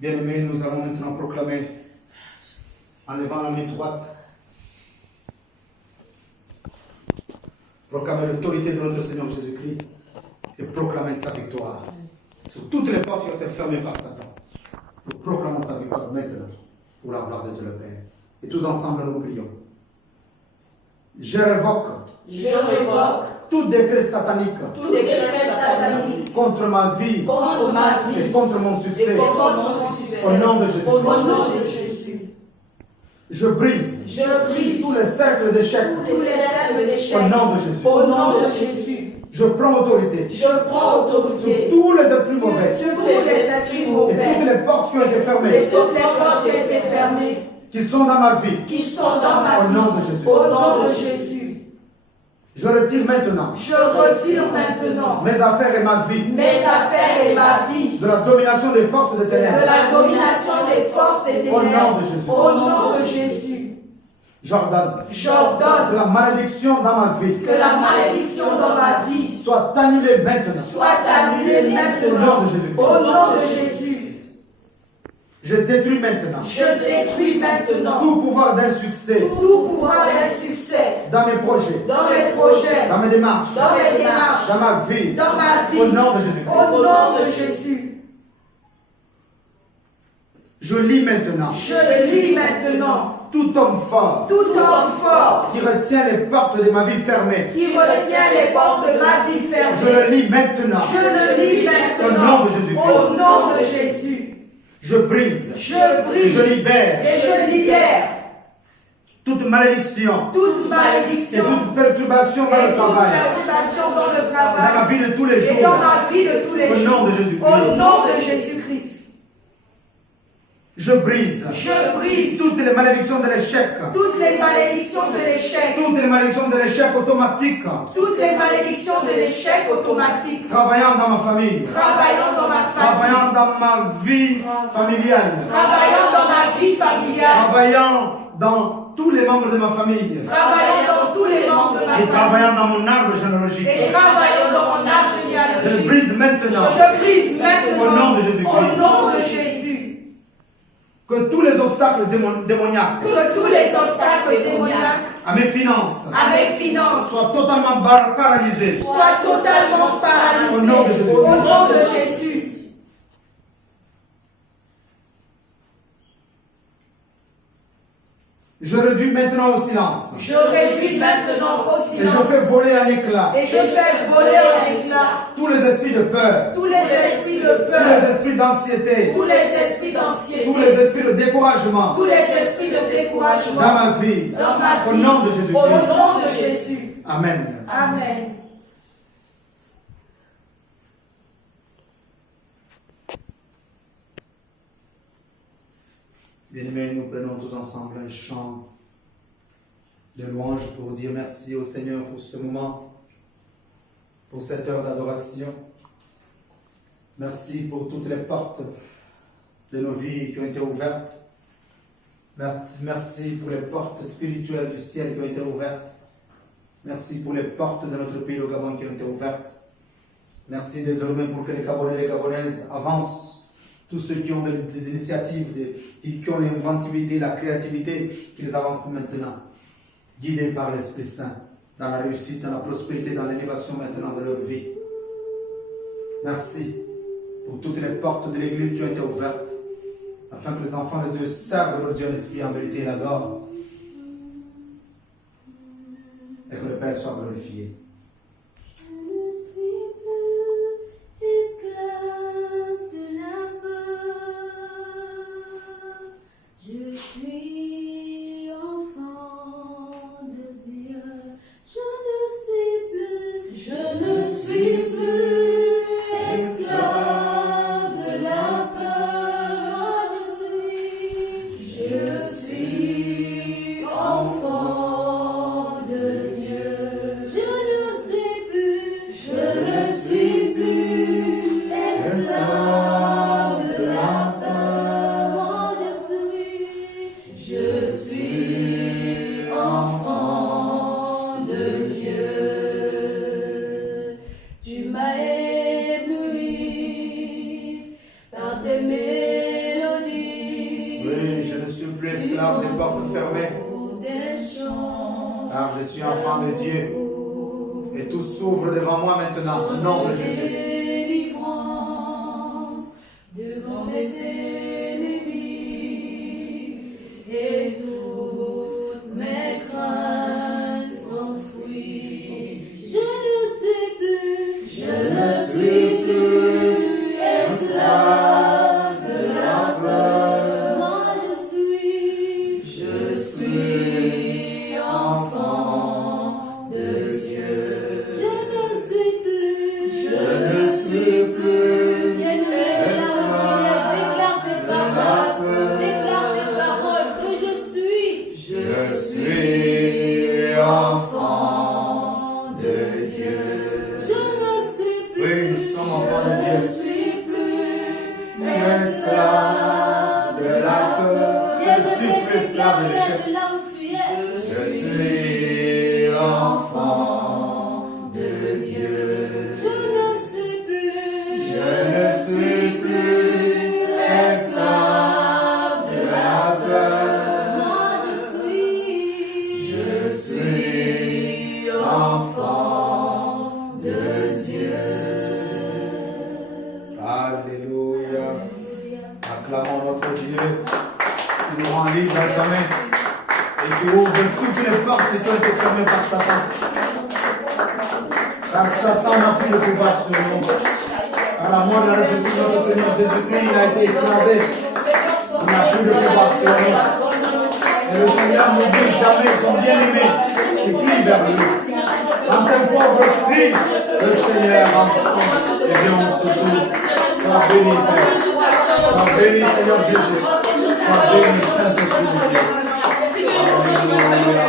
Bien-aimés, nous allons maintenant proclamer, en levant la main droite, proclamer l'autorité de notre Seigneur Jésus-Christ et proclamer sa victoire. Sur toutes les portes qui ont été fermées par Satan, nous proclamons sa victoire maintenant pour la gloire de Dieu le Père. Et tous ensemble, nous prions. Je révoque tout décret satanique contre ma vie et contre mon succès. Au nom de Jésus. Je brise tous les cercles d'échecs. Au nom de Jésus. Je prends autorité sur tous les esprits mauvais et toutes les portes qui ont été fermées, qui sont dans ma vie. Au nom de Jésus. Je retire maintenant mes affaires et ma vie de la domination des forces des ténèbres. Au nom de Jésus. J'ordonne que la malédiction dans ma vie soit annulée maintenant. Au nom de Jésus. Je détruis maintenant tout pouvoir d'insuccès dans mes projets, dans mes démarches, dans ma vie. Au nom de Jésus. Je lis maintenant tout homme fort qui retient les portes de ma vie fermées. Je le lis maintenant au nom de Jésus. Je brise, je libère toute malédiction et toute perturbation dans le travail, dans ma vie de tous les jours, au nom de Jésus-Christ. Je brise toutes les malédictions de l'échec, toutes les malédictions de l'échec automatique, travaillant dans ma famille, travaillant dans ma vie familiale, travaillant dans tous les membres de ma famille, et travaillant dans mon arbre généalogique. Je brise maintenant au nom de Jésus-Christ. Que tous les obstacles démoniaques à mes finances soient totalement paralysés. Au nom de Jésus. Je réduis maintenant au silence. Et je fais voler en éclats tous les esprits de peur, tous les esprits d'anxiété, tous les esprits de découragement dans ma vie. Au nom de Jésus. Amen. Bien-aimés, nous prenons tous ensemble un chant de louange pour dire merci au Seigneur pour ce moment, pour cette heure d'adoration. Merci pour toutes les portes de nos vies qui ont été ouvertes. Merci pour les portes spirituelles du ciel qui ont été ouvertes. Merci pour les portes de notre pays, le Gabon, qui ont été ouvertes. Merci désormais pour que les Gabonais et les Gabonaises avancent. Tous ceux qui ont des initiatives, qui ont l'inventivité, la créativité, qu'ils avancent maintenant, guidés par l'Esprit Saint, dans la réussite, dans la prospérité, dans l'élévation maintenant de leur vie. Merci pour toutes les portes de l'Église qui ont été ouvertes, afin que les enfants de Dieu servent leur Dieu en esprit, en vérité et l'adorent, et que le Père soit glorifié. Je suis enfant de Dieu. Et tout s'ouvre devant moi maintenant, au nom de Jésus. Délivrance devant mes ennemis et toutes mes craintes s'enfuient. Je ne suis plus esclave de la peur. Moi je suis enfant de Dieu. Je ne suis plus. Bien-aimé, là où tu es, déclare ces paroles que je suis enfant de Dieu. Je ne suis plus. Oui, nous sommes enfants de Dieu. Je ne suis plus esclave De la peur. Je ne suis plus esclave de l'échec. là où tu es. Je suis enfant de Dieu. Je ne suis plus esclave de la peur. Moi Je suis enfant de Dieu. Alléluia. Acclamons notre Dieu qui nous rend libre à jamais et qui ouvre toutes les portes qui ont été fermées par Satan. Car Satan n'a plus le pouvoir sur nous. À la mort de la résurrection de notre Seigneur Jésus-Christ, il a été écrasé. Il n'a plus de pouvoir sur nous. Et le Seigneur ne dit jamais son bien-aimé qui crie vers lui. Quand un pauvre crie, le Seigneur entend et vient au secours. Sois béni, Père. Sois béni, Seigneur Jésus. Sois béni, Saint-Esprit de Dieu. Alléluia.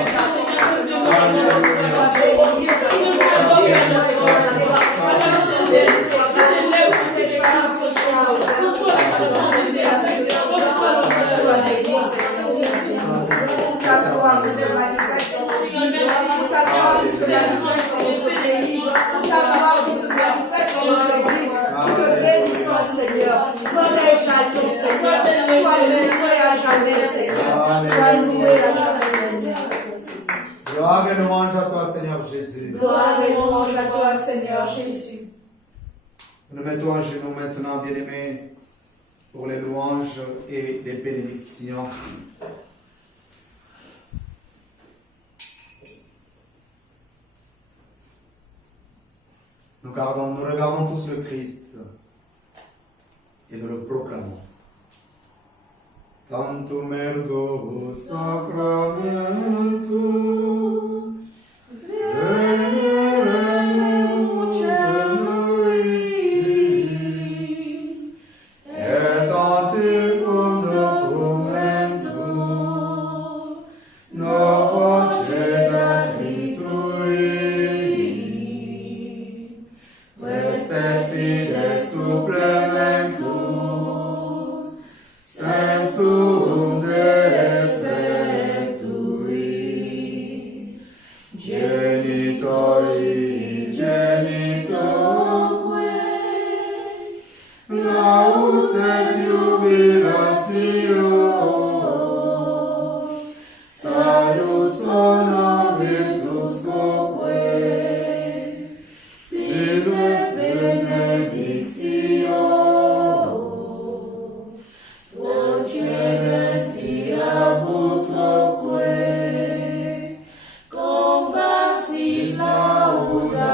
Seigneur, sois exalté, Seigneur, sois loué à jamais, Seigneur, sois loué à jamais, Seigneur. Gloire et louange à toi, Seigneur Jésus. Gloire et louange à toi, Seigneur Jésus. Nous mettons à genoux maintenant, bien-aimés, pour les louanges et les bénédictions. Nous regardons tous le Christ et nous le proclamons. Tantum ergo sacramentum veneremur celui et anticum documentum novoce datritui Vestet fides supplementum sensum defectui genitori genitoque laus et jubilatio salus honor virtus coque Silves benedictio Vocerentia putroque Compassi laudatio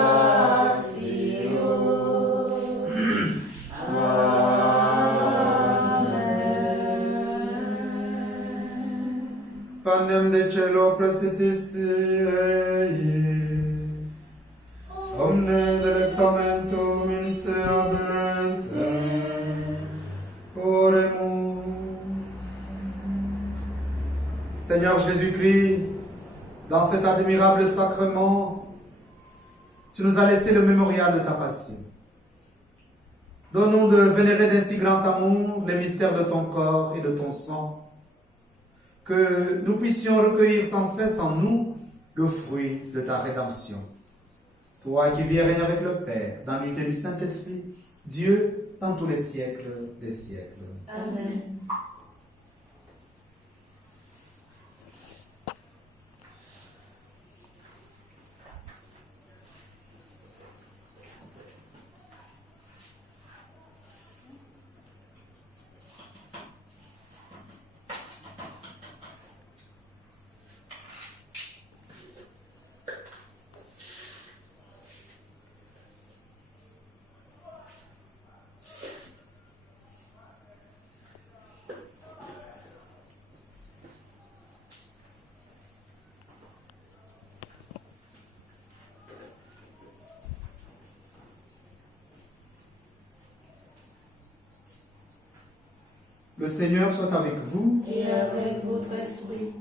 Amen. Panem de cielo prestitisti Omne delectamentum in se abentem. Oremus. Seigneur Jésus-Christ, dans cet admirable sacrement, tu nous as laissé le mémorial de ta passion. Donne-nous de vénérer d'un si grand amour les mystères de ton corps et de ton sang, que nous puissions recueillir sans cesse en nous le fruit de ta rédemption. Toi qui vis et règnes avec le Père, dans l'unité du Saint-Esprit, Dieu, dans tous les siècles des siècles. Amen. Le Seigneur soit avec vous et avec votre esprit.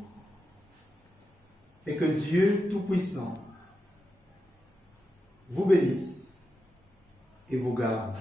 et que Dieu Tout-Puissant vous bénisse et vous garde.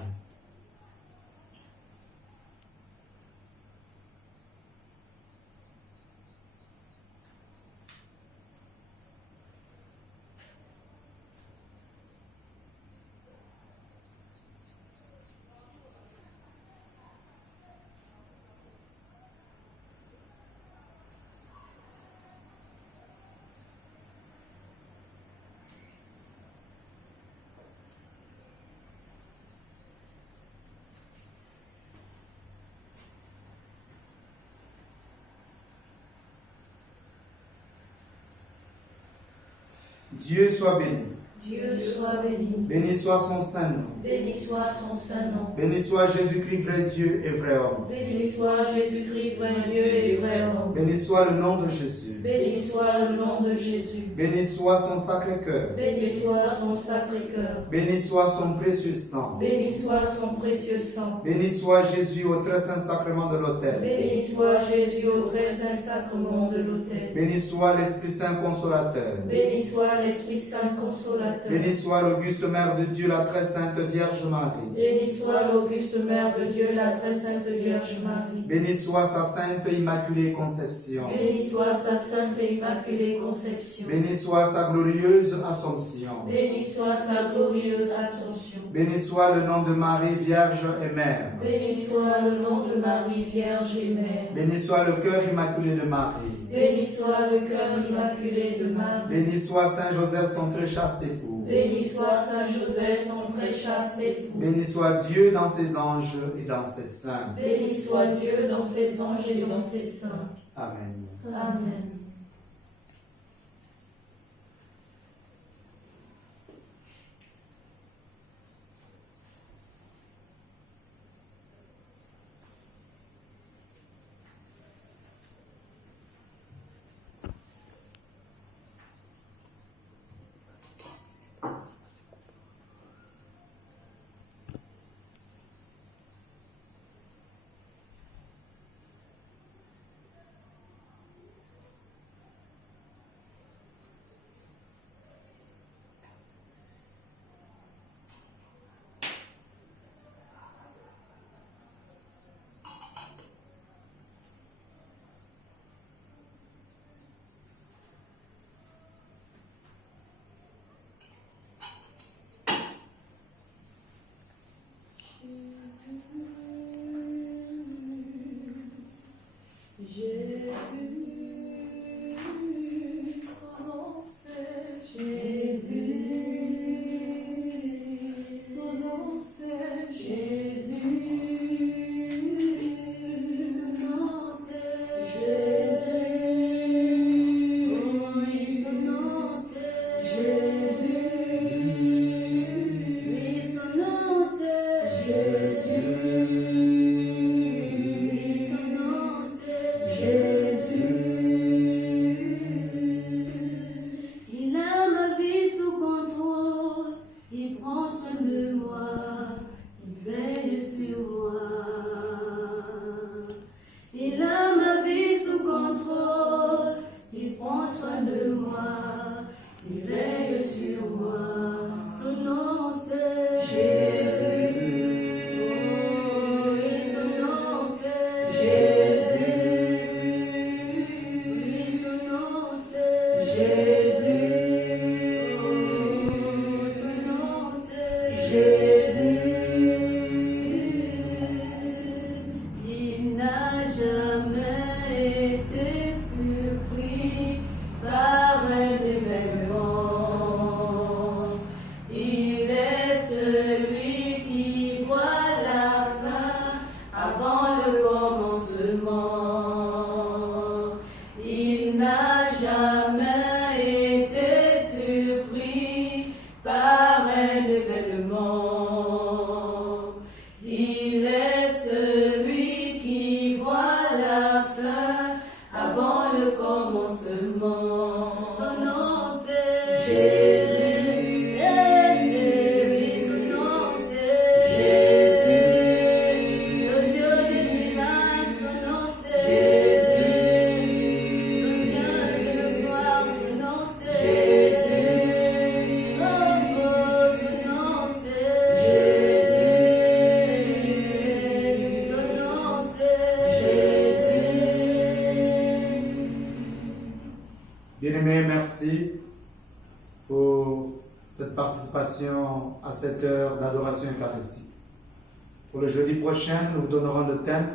Dieu soit béni. Dieu soit béni. Béni soit son saint nom. Béni soit son saint nom. Béni soit Jésus-Christ, vrai Dieu et vrai homme. Béni soit Jésus-Christ, vrai Dieu et vrai homme. Béni soit le nom de Jésus. Béni soit le nom de Jésus. Béni soit son sacré cœur. Béni soit son sacré cœur. Béni soit son précieux sang. Béni soit son précieux sang. Béni soit Jésus au très saint sacrement de l'autel. Béni soit Jésus au très saint sacrement de l'autel. Béni soit l'Esprit Saint consolateur. Béni soit l'Esprit Saint consolateur. Béni soit l'auguste Mère de Dieu, la très sainte Vierge Marie. Béni soit l'auguste Mère de Dieu, la très sainte Vierge Marie. Béni soit sa sainte Immaculée Conception. Béni soit sa sainte et immaculée conception. Béni soit sa glorieuse Assomption. Béni soit sa glorieuse ascension. Béni soit le nom de Marie, Vierge et Mère. Béni soit le nom de Marie, Vierge et Mère. Béni soit le cœur immaculé de Marie. Béni soit le cœur immaculé de Marie. Béni soit Saint Joseph, son très chaste époux. Béni soit Saint Joseph, son très chaste époux. Béni soit Dieu dans ses anges et dans ses saints. Béni soit Dieu dans ses anges et dans ses saints. Amen. Amen. Il n'a jamais été Bien-aimés, merci pour cette participation à cette heure d'adoration eucharistique. Pour le jeudi prochain, nous vous donnerons le thème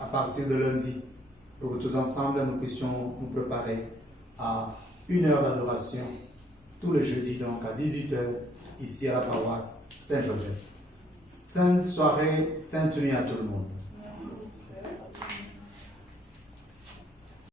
à partir de lundi, pour que tous ensemble nous puissions nous préparer à une heure d'adoration, tous les jeudis, donc à 18h, ici à la paroisse Saint-Joseph. Sainte soirée, sainte nuit à tout le monde.